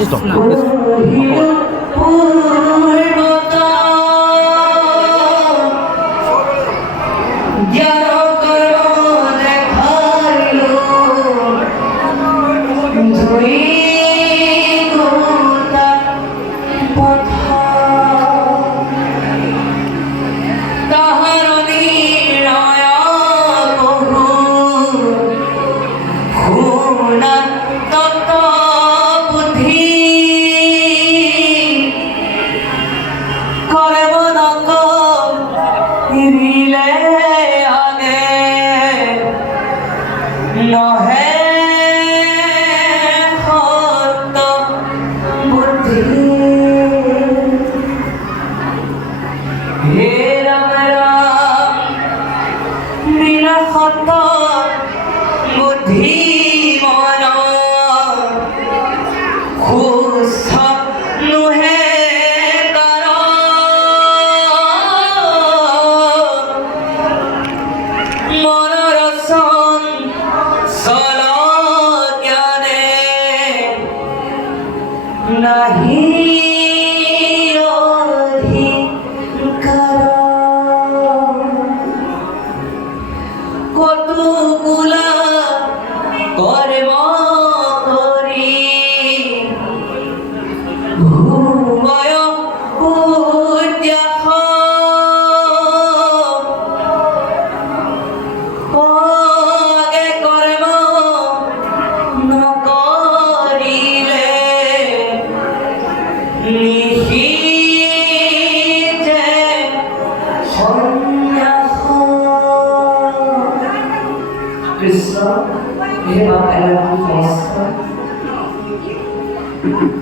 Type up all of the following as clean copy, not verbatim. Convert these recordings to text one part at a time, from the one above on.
Stop.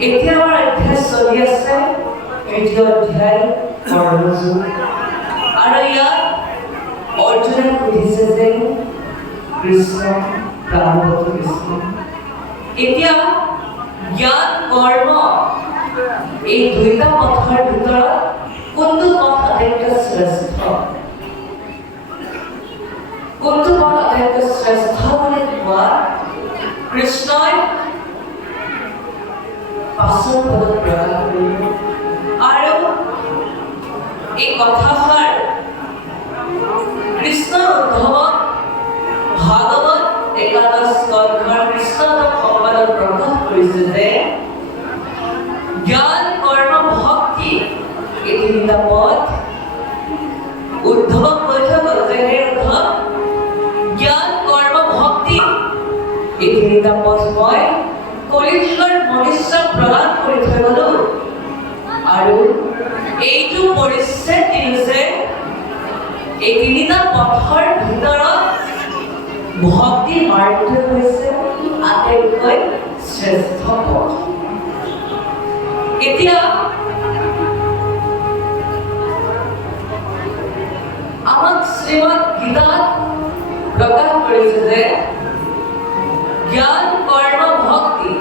এতিয়া আমাৰ অধ্যায় চলি আছে তৃতীয় অধ্যায় কৰ্মযোগ আৰু ইয়াত অৰ্জুনে সুধিছে যে কৃষ্ণ প্ৰাণৱন্ত কৃষ্ণ এতিয়া জ্ঞান কৰ্ম এই দুইটা পথৰ ভিতৰত কোনটো পথ আটাইতকৈ শ্ৰেষ্ঠ কোনটো পথ আটাইতকৈ শ্ৰেষ্ঠ বুলি কোৱা কৃষ্ণই পাছৰ পদত প্ৰকাশ কৰিব আৰু এই কথাষাৰ কৃষ্ণৰ উদ্ধৱত ভাগৱত একাদশ স্কন্ধৰ কৃষ্ণৰ সংবাদত প্ৰকাশ কৰিছে যে জ্ঞান কৰ্ম ভক্তি এই তিনিটা পথ উদ্ধৱক কৈ থৈ গ'ল যে হে উদ্ধৱ জ্ঞান কৰ্ম ভক্তি এই তিনিটা পথ মই কলিযুগৰ মনুষ্যক প্ৰদান কৰি থৈ গ'লো আৰু এইটো পৰিচ্ছেদ দিছে এই তিনিটা পথৰ ভিতৰত ভক্তি মাৰ্গটো হৈছে আটাইতকৈ শ্ৰেষ্ঠ পথ এতিয়া আমাক শ্ৰীমদ গীতাত প্ৰকাশ কৰিছে যে জ্ঞান কৰ্ম ভক্তি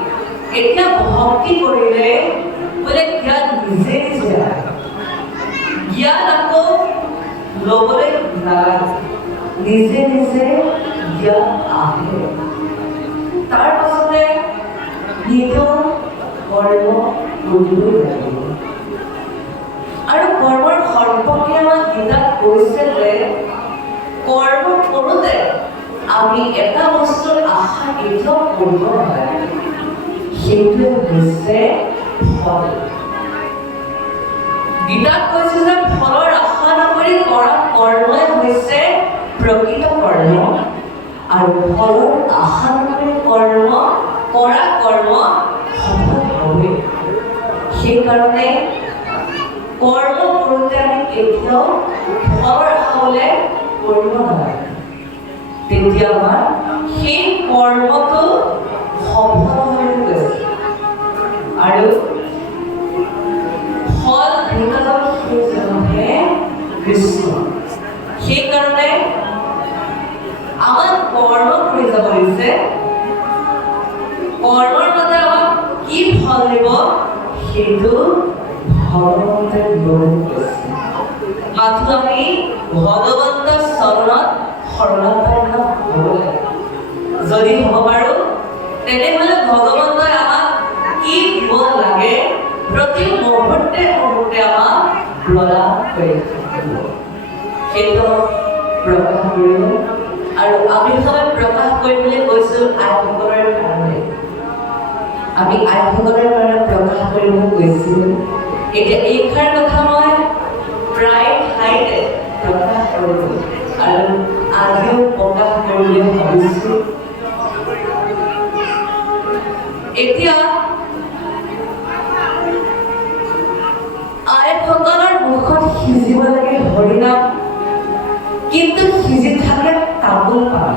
এতিয়া ভক্তি কৰিলে বোলে জ্ঞান নিজে নিজে আহে জ্ঞান আকৌ ল'বলৈ নালাগে নিজে নিজে জ্ঞান আহে তাৰ পাছতে নিজৰ কৰ্ম কৰিবই লাগিব আৰু কৰ্মৰ সম্পৰ্কে আমাক গীতাত কৈছে যে কৰ্ম কৰোঁতে আমি এটা বস্তুৰ আশা কেতিয়াও কৰিব নালাগে সেইটোৱে হৈছে ফল গীতাত কৈছে যে ফলৰ আশা নকৰি কৰা কৰ্মই হৈছে প্ৰকৃত কৰ্ম আৰু ফলৰ আশা নকৰি কৰা কৰ্ম সফল হবে সেইকাৰণে কৰ্ম কৰোঁতে আমি কেতিয়াও ফলৰ আশালৈ কৰিব নালাগে তেতিয়া আমাৰ সেই কৰ্মটো সফল হৈ গৈছে আৰু ফল কিন্তু ভগৱন্তে বহুত কৈছে মাথো আমি ভগৱন্তৰ চৰণত শৰণাপন্ন হ'ব লাগে যদি হ'ব পাৰোঁ তেনেহ'লে ভগৱন্তই আমাক কি দিব লাগে প্ৰতি মুহূৰ্তে মুহূৰ্তে আমাক প্ৰদান কৰি থাকিব সেইটো প্ৰকাশ কৰিব আৰু আমি সবাই প্ৰকাশ কৰিবলৈ কৈছোঁ আইসকলৰ কাৰণে আমি আইসকলৰ কাৰণে প্ৰকাশ কৰিবলৈ কৈছিলোঁ এতিয়া এইষাৰ কথা মই প্ৰায় ঠাইতে প্ৰকাশ কৰোঁ আৰু আজিও প্ৰকাশ কৰিবলৈ ভাবিছোঁ এতিয়া আইসকলৰ মুখত সিজিব লাগে হৰিনাম কিন্তু সিজি থাকে তামোল পাণ